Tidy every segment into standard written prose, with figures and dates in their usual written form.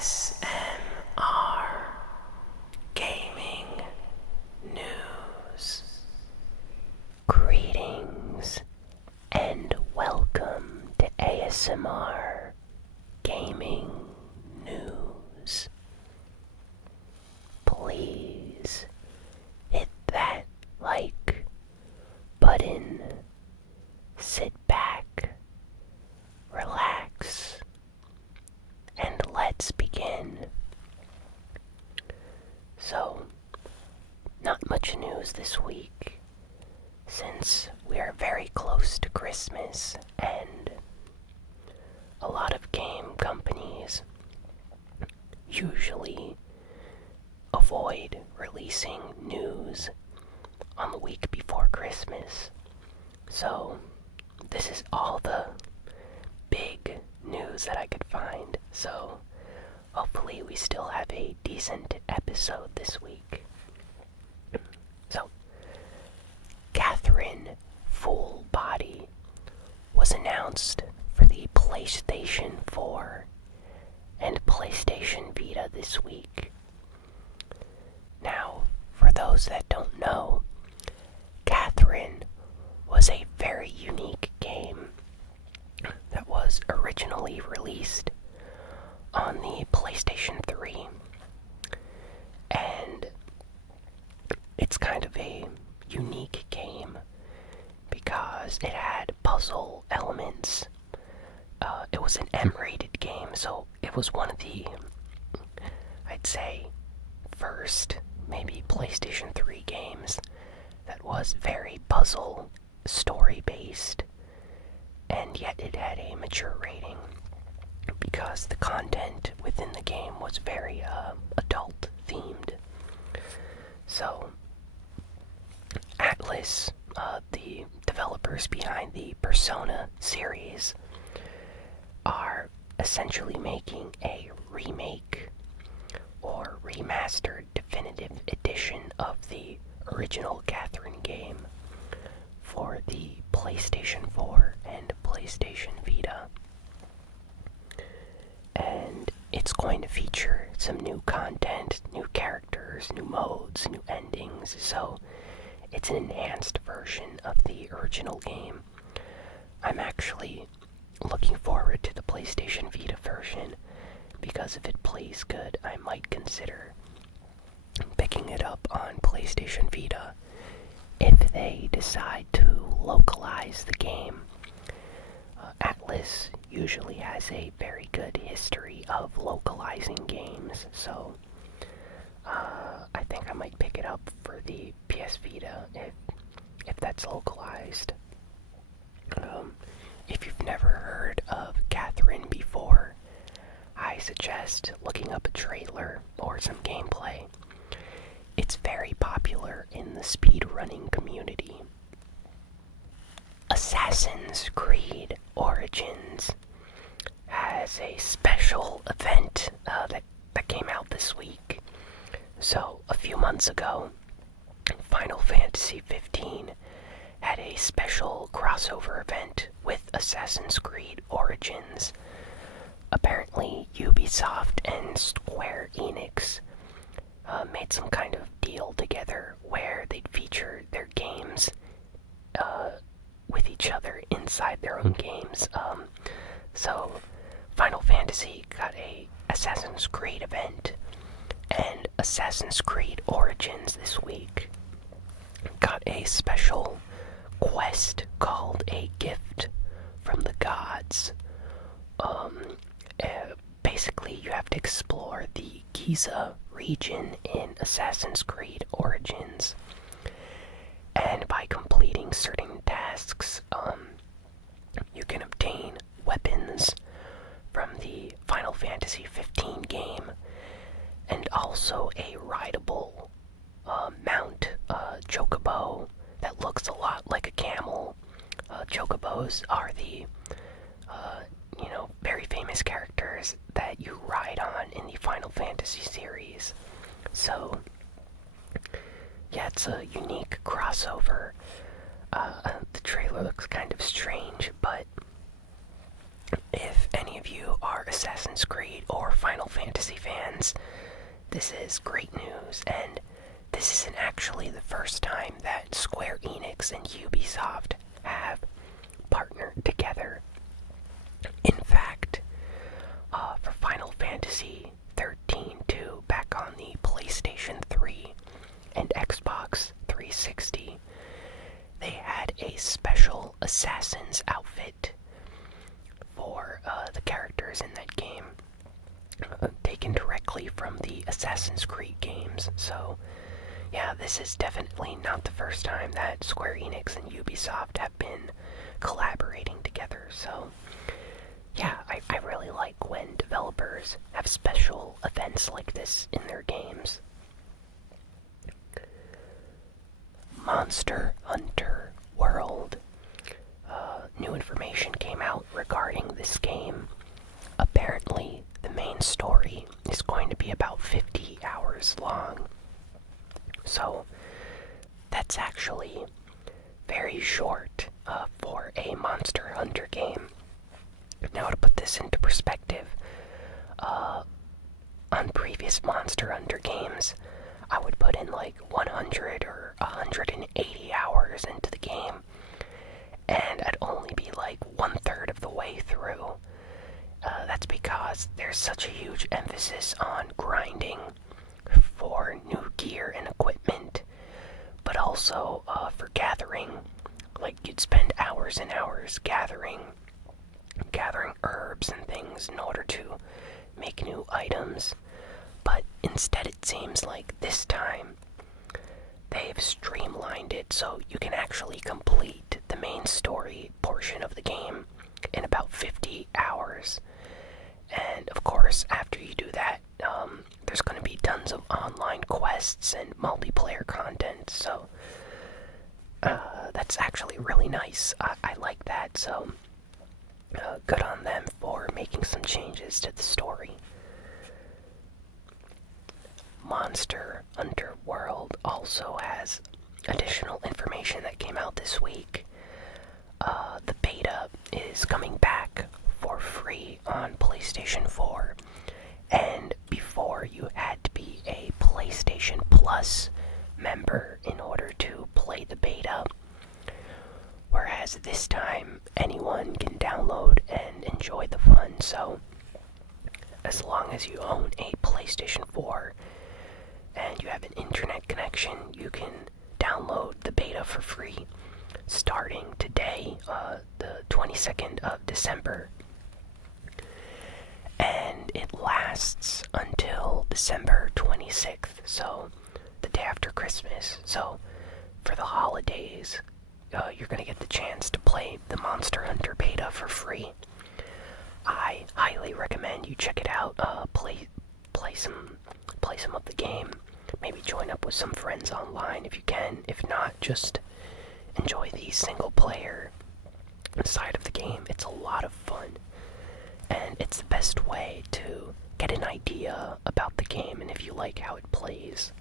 ASMR Gaming News. Greetings and welcome to ASMR Gaming News. Please hit that like button, sit back, relax, and let's begin. So, not much news this week, since we are very close to Christmas and a lot of game companies usually avoid releasing news on the week before Christmas. So, this is all the big news that I could find. So, hopefully we still have a decent episode this week. So, Catherine Full Body was announced for the PlayStation 4 and PlayStation Vita this week. Now, for those that don't know, Catherine was a very unique game that was originally released on the PlayStation 3. And it's kind of a unique game because it had puzzle elements. It was an M-rated game, so it was one of the, I'd say, first maybe PlayStation 3 games that was very puzzle story-based, and yet it had a mature rating because the content within the game was very adult-themed. So, Atlas, the developers behind the Persona series, are essentially making a remake or remastered definitive edition of the original Catherine game for the PlayStation 4 and PlayStation Vita. And it's going to feature some new content, new characters, new modes, new endings, so it's an enhanced version of the original game. I'm actually looking forward to the PlayStation Vita version because if it plays good, I might consider picking it up on PlayStation Vita if they decide to localize the game. Atlas usually has a very good history of localizing games, so I think I might pick it up for the PS Vita if that's localized. If you've never heard of Catherine before, I suggest looking up a trailer or some gameplay. It's very popular in the speedrunning community. Assassin's Creed Origins has a special event that came out this week. So, a few months ago, Final Fantasy 15 had a special crossover event with Assassin's Creed Origins. Apparently, Ubisoft and Square Enix made some kind of deal together where they'd feature their games with each other inside their own games. So, Final Fantasy got a Assassin's Creed event, and Assassin's Creed Origins this week got a special quest called A Gift from the Gods. Basically, you have to explore the Giza region in Assassin's Creed Origins, and by completing certain tasks, you can obtain weapons from the Final Fantasy 15 game, and also a rideable mount, chocobo, that looks a lot like a camel. Chocobos are the, very famous characters that you ride on in the Final Fantasy series. So, yeah, it's a unique crossover. The trailer looks kind of strange, but if any of you are Assassin's Creed or Final Fantasy fantasy fans, this is great news, and this isn't actually the first time that Square Enix and Ubisoft have partnered together. In fact, for Final Fantasy 13-2 back on the PlayStation 3 and Xbox 360, they had a special assassin's outfit for the characters in that game, taken directly from the Assassin's Creed games. So, yeah, this is definitely not the first time that Square Enix and Ubisoft have been collaborating together. So, yeah, I really like when developers have special events like this in their games. Monster Hunter World. New information came out regarding this game. Apparently, the main story is going to be about 50 hours long. So, that's actually very short for a Monster Hunter game. Now, to put this into perspective, on previous Monster Hunter games, I would put in like 100 or 180 hours into the game, and I'd only be like 1/3 of the way through. That's because there's such a huge emphasis on grinding for new gear and equipment, but also for gathering. Like, you'd spend hours and hours gathering herbs and things in order to make new items. But instead, it seems like this time they've streamlined it so you can actually complete the main story portion of the game in about 50 hours. And of course, after you do that, there's going to be tons of online quests and multiplayer content. So that's actually really nice. I like that. So good on them for making some changes to the story. Monster Hunter World also has additional information that came out this week. The beta is coming back for free on PlayStation 4, and before you had to be a PlayStation Plus member in order to play the beta, whereas this time anyone can download and enjoy the fun. So as long as you own a PlayStation 4 and you have an internet connection, you can download the beta for free starting today, the 22nd of December. And it lasts until December 26th, so the day after Christmas. So for the holidays, you're going to get the chance to play the Monster Hunter beta for free. I highly recommend you check it out. Play some of the game. Maybe join up with some friends online if you can. If not, just enjoy the single player side of the game. It's a lot of fun, and it's the best way to get an idea about the game and if you like how it plays.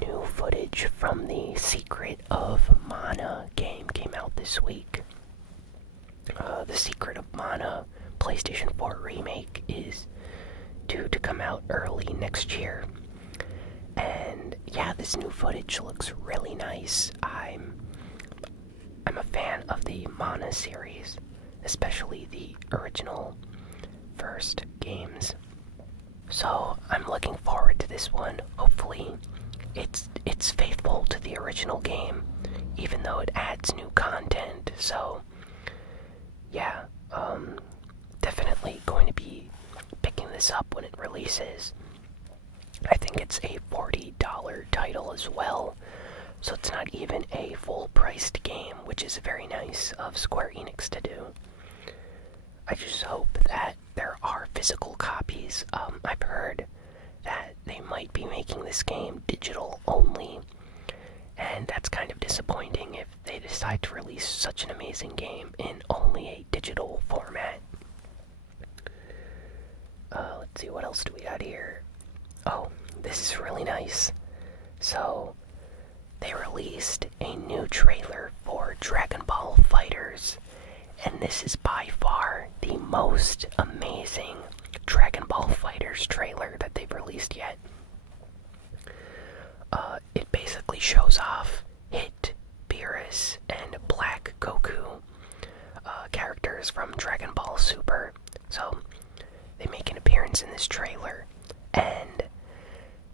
New footage from the Secret of Mana game came out this week. The Secret of Mana PlayStation 4 Remake is due to come out early next year. And yeah, this new footage looks really nice. I'm a fan of the Mana series, especially the original first games. So I'm looking forward to this one. Hopefully it's faithful to the original game, even though it adds new content. So yeah, definitely going to be picking this up when it releases. I think it's a $40 title as well, so it's not even a full-priced game, which is very nice of Square Enix to do. I just hope that there are physical copies. I've heard that they might be making this game digital only, and that's kind of disappointing if they decide to release such an amazing game in only a digital format. Let's see, what else do we got here? Oh, this is really nice. So, they released a new trailer for Dragon Ball FighterZ, and this is by far the most amazing Dragon Ball FighterZ trailer that they've released yet. It basically shows off Hit, Beerus, and Black Goku, characters from Dragon Ball Super. So they make an appearance in this trailer, and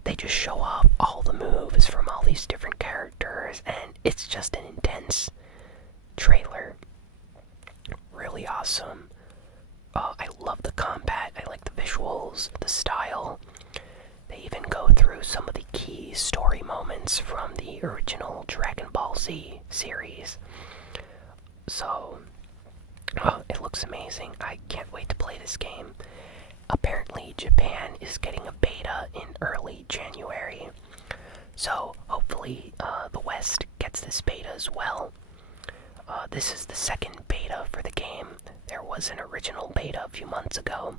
they just show off all the moves from all these different characters, and it's just an intense trailer. Really awesome. I love the combat, I like the visuals, the style. They even go through some of the key story moments from the original Dragon Ball Z series. So, it looks amazing. I can't wait to play this game. Apparently, Japan is getting a beta in early January. So, hopefully, the West gets this beta as well. This is the second beta for the game. There was an original beta a few months ago,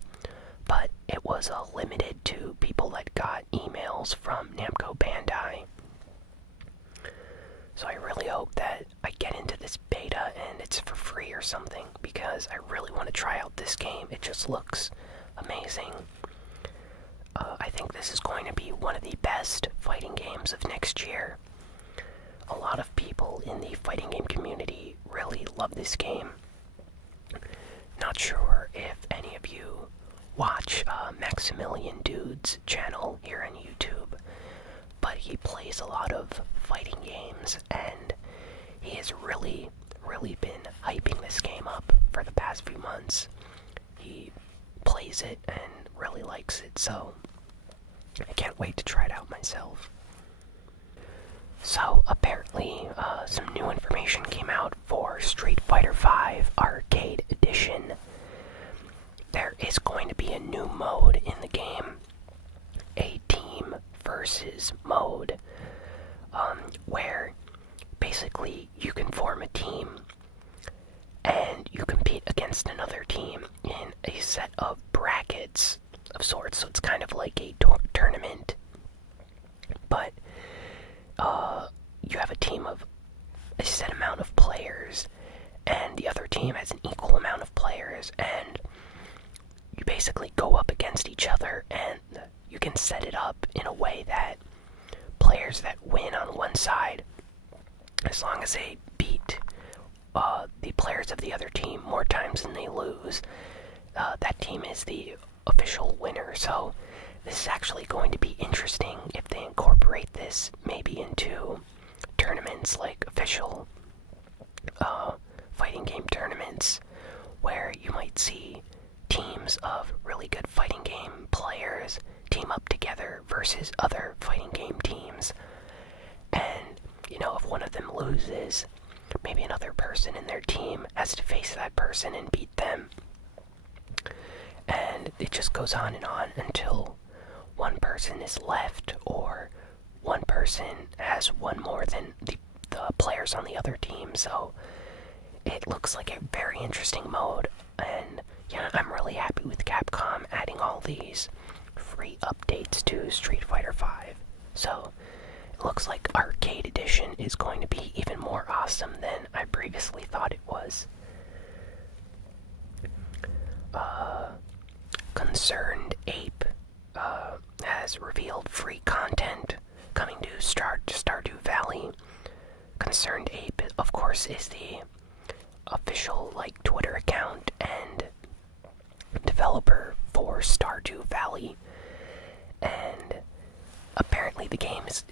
but it was limited to people that got emails from Namco Bandai. So I really hope that I get into this beta and it's for free or something, because I really want to try out this game. It just looks amazing. I think this is going to be one of the best fighting games of next year. A lot of people in the fighting game community really love this game. Not sure if any of you watch Maximilian Dude's channel here on YouTube, but he plays a lot of fighting games, and he has really been hyping this game up for the past few months. He plays it and really likes it, so I can't wait to try it out myself. So apparently, some new information came out for Street Fighter V Arcade Edition. There is going to be a new mode in the game, a team versus mode, where basically you can form a team and you compete against another team in a set of brackets of sorts. So it's kind of like a tournament, but you have a team of a set amount of players, and the other team has an equal amount of players, and you basically go up against each other, and you can set it up in a way that players that win on one side, as long as they beat the players of the other team more times than they lose, that team is the official winner. So this is actually going to be interesting if they incorporate this maybe into tournaments, like official fighting game tournaments, where you might see teams of really good fighting game players team up together versus other fighting game teams. And, if one of them loses, maybe another person in their team has to face that person and beat them. And it just goes on and on until one person is left, or one person has one more than the players on the other team. So it looks like a very interesting mode, and yeah, I'm really happy with Capcom adding all these free updates to Street Fighter V. So it looks like Arcade Edition is going to be even more awesome than I previously thought it was. Concerned Ape has revealed free content coming to Stardew Valley. Concerned Ape, of course, is the official Twitter account and developer for Stardew Valley, and apparently the game is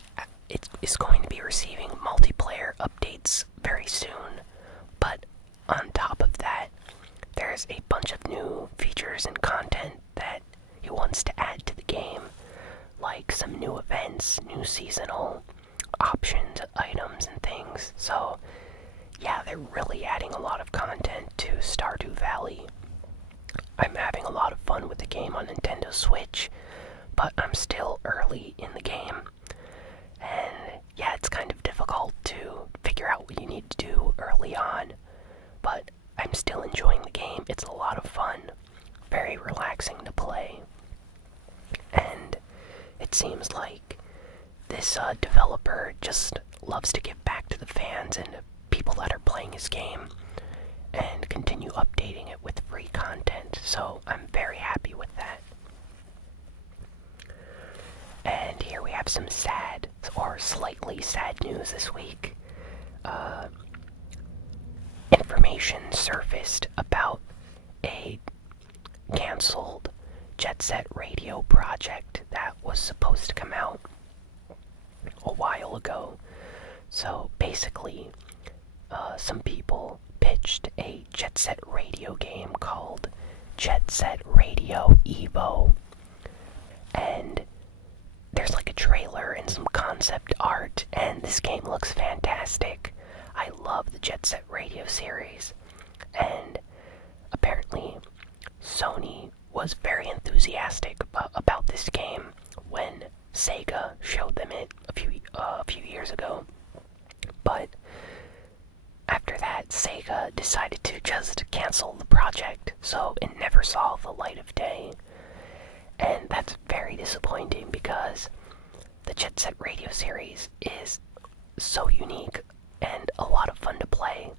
going to be receiving multiplayer updates very soon. But on top of that, there's a bunch of new features and content that he wants to add to the game, like some new events, new seasonal options, items, and things. So yeah, they're really adding a lot of content to Stardew Valley. I'm having a lot of fun with the game on Nintendo Switch, but I'm still early in the game. And yeah, it's kind of difficult to figure out what you need to do early on, but I'm still enjoying the game. It's a lot of fun, very relaxing to play. And it seems like this developer just loves to give back to the fans and people that are playing his game, and continue updating it with free content. news this week. Information surfaced about a canceled Jet Set Radio project that was supposed to come out a while ago. So basically, some people pitched a Jet Set Radio game called Jet Set Radio Evo, and there's like a trailer and some concept art, and this game looks fantastic. I love the Jet Set Radio series, and apparently Sony was very enthusiastic about this game when Sega showed them it a few years ago. But after that, Sega decided to just cancel the project, so it never saw the light of day. And that's very disappointing because the Jet Set Radio series is so unique and a lot of fun to play.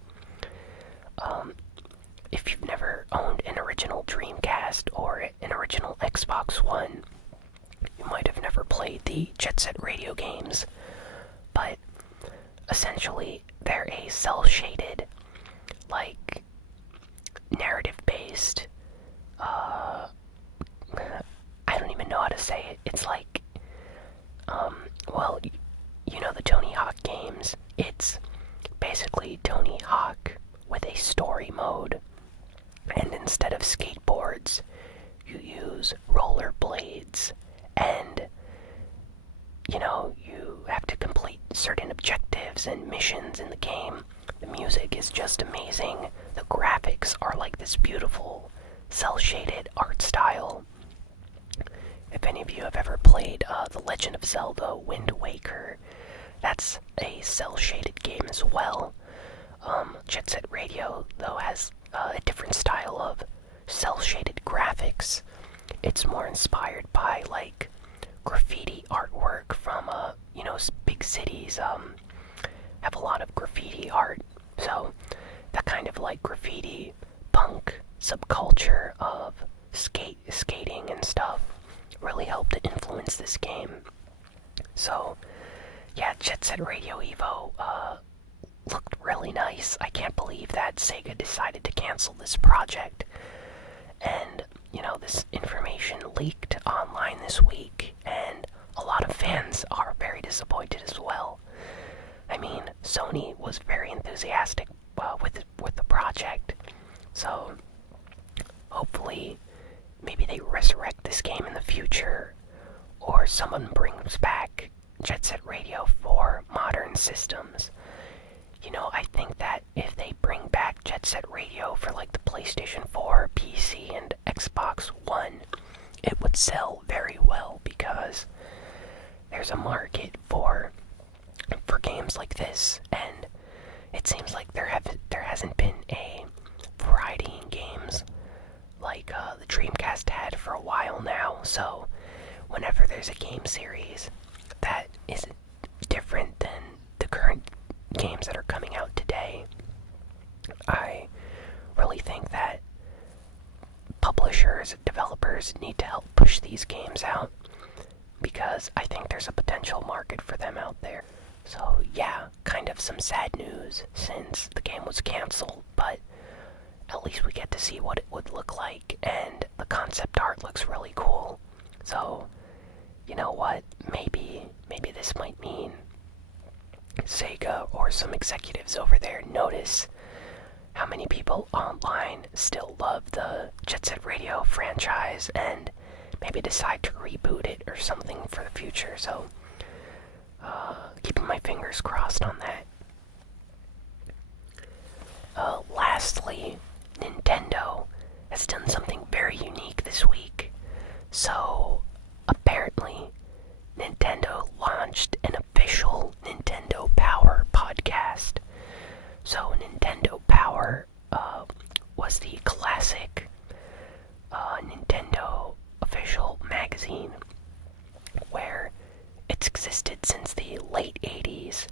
If you've never owned an original Dreamcast or an original Xbox One, you might have never played the Jet Set Radio games, but essentially they're a cel-shaded, like, narrative-based, I don't even know how to say it. It's like, well, you know the Tony Hawk games. It's basically Tony Hawk with a story mode, and instead of skateboards, you use rollerblades, and, you know, you have to complete certain objectives and missions in the game. The music is just amazing. The graphics are like this beautiful, cel-shaded art style. If any of you have ever played The Legend of Zelda Wind Waker, that's a cel-shaded game as well. Jet Set Radio, though, has a different style of cel-shaded graphics. It's more inspired by, like, graffiti artwork from, big cities have a lot of graffiti art. So that kind of, like, graffiti punk subculture of skating and stuff really helped to influence this game. So yeah, Jet Set Radio Evo looked really nice. I can't believe that Sega decided to cancel this project. And, this information leaked online this week, and a lot of fans are very disappointed as well. I mean, Sony was very enthusiastic with the project, so hopefully maybe they resurrect this game in the future, or someone brings back Jet Set Radio for modern systems. I think that if they bring back Jet Set Radio for like the PlayStation 4, PC, and Xbox One, it would sell very well because there's a market for games like this, and it seems like there hasn't been a variety in games like the Dreamcast had for a while now. So whenever there's a game series that is different than the current games that are coming out today, I really think that publishers, developers need to help push these games out, because I think there's a potential market for them out there. So yeah, kind of some sad news since the game was canceled, but at least we get to see what it would look like, and the concept art looks really cool. So, you know what, maybe this might mean Sega or some executives over there notice how many people online still love the Jet Set Radio franchise and maybe decide to reboot it or something for the future. So, keeping my fingers crossed on that. Lastly, Nintendo has done something very unique this week. So, apparently, Nintendo launched an official Nintendo Power podcast. So, Nintendo Power was the classic Nintendo official magazine where it's existed since the late 80s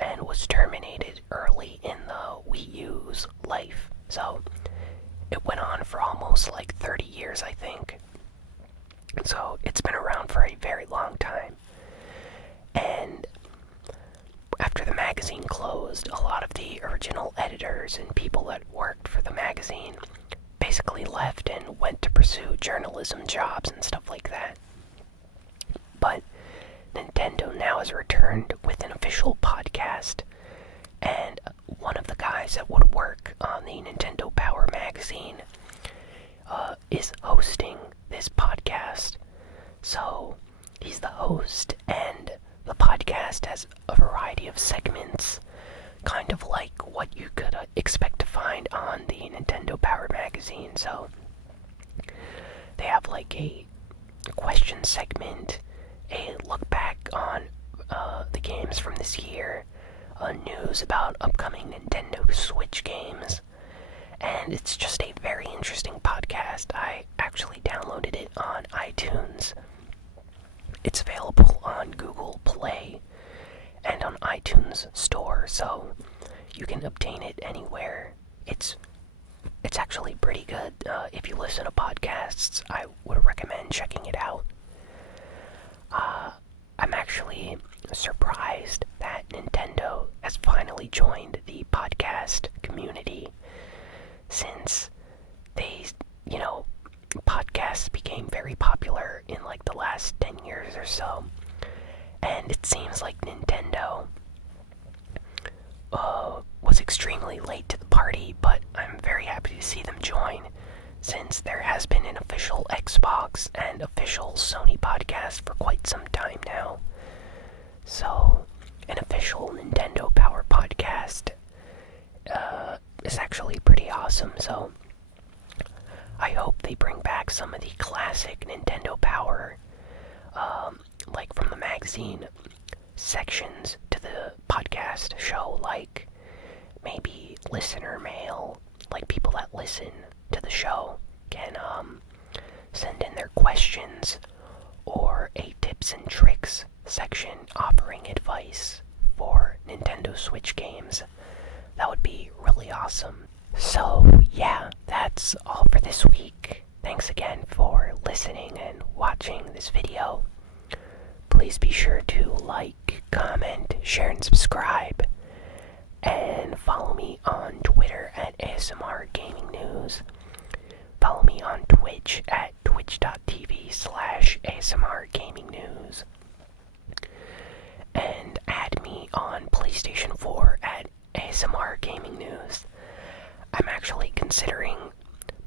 and was terminated early in the Wii U's life. So, it went on for almost like 30 years, I think. So, it's been around for a very long time. And after after the magazine closed, a lot of the original editors and people that worked for the magazine basically left and went to pursue journalism jobs and stuff like that. But Nintendo now has returned with an official podcast, and one of the guys that would work on the Nintendo Power magazine is hosting this podcast. So he's the host, and the podcast has a variety of segments, kind of like what you could expect to find on the Nintendo Power magazine. So they have like a question segment, a look back on the games from this year, news about upcoming Nintendo Switch games, and it's just a very interesting podcast. I actually downloaded it on iTunes. It's available on Google Play and on iTunes Store, so you can obtain it anywhere. It's actually pretty good. If you listen to podcasts, I would recommend checking it out. I'm actually surprised that Nintendo has finally joined the podcast community, since they, podcasts became very popular in like the last 10 years or so. And it seems like Nintendo was extremely late to the party, but I'm very happy to see them join, since there has been an official Xbox and official Sony podcast for quite some time now. So, an official Nintendo Power podcast is actually pretty awesome. So, I hope they bring back some of the classic Nintendo Power, like from the magazine sections to the podcast show, like maybe listener mail, like people that listen to the show can send in their questions, or a tips and tricks section offering advice for Nintendo Switch games. That would be really awesome. So yeah, that's all for this week. Thanks again for listening and watching this video. Please be sure to like, comment, share, and subscribe. And follow me on Twitter at ASMRGamingNews. Follow me on Twitch at twitch.tv/ASMRGamingNews. And add me on PlayStation 4 at ASMRGamingNews. I'm actually considering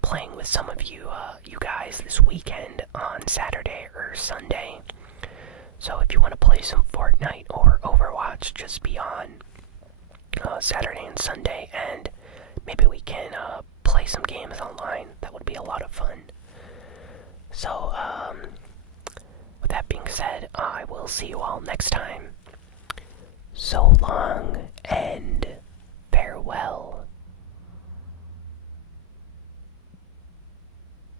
playing with some of you guys this weekend on Saturday or Sunday. So if you want to play some Fortnite or Overwatch, just be on Saturday and Sunday, and maybe we can play some games online. That would be a lot of fun. So, with that being said, I will see you all next time. So long,